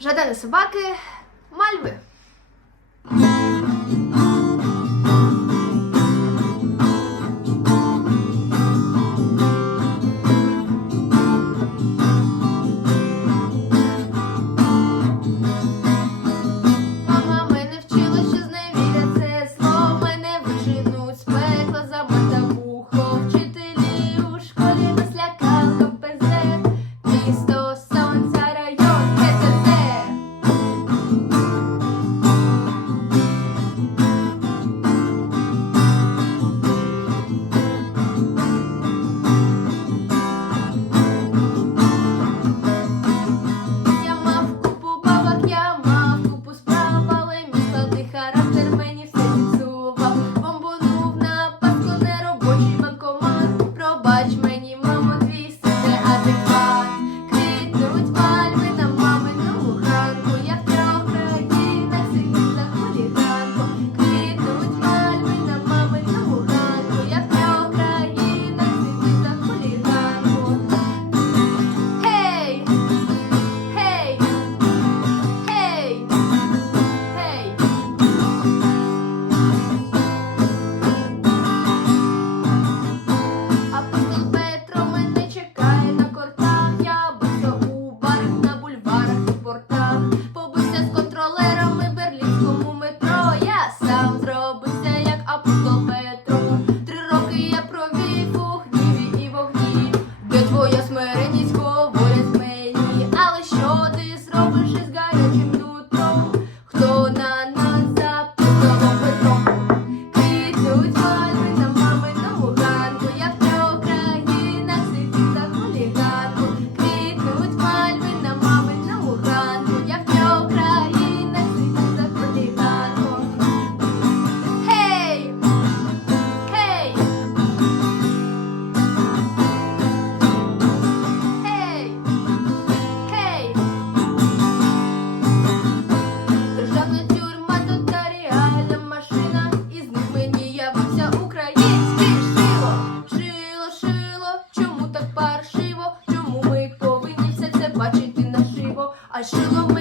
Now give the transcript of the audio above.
Жадани собаки мальви. aşık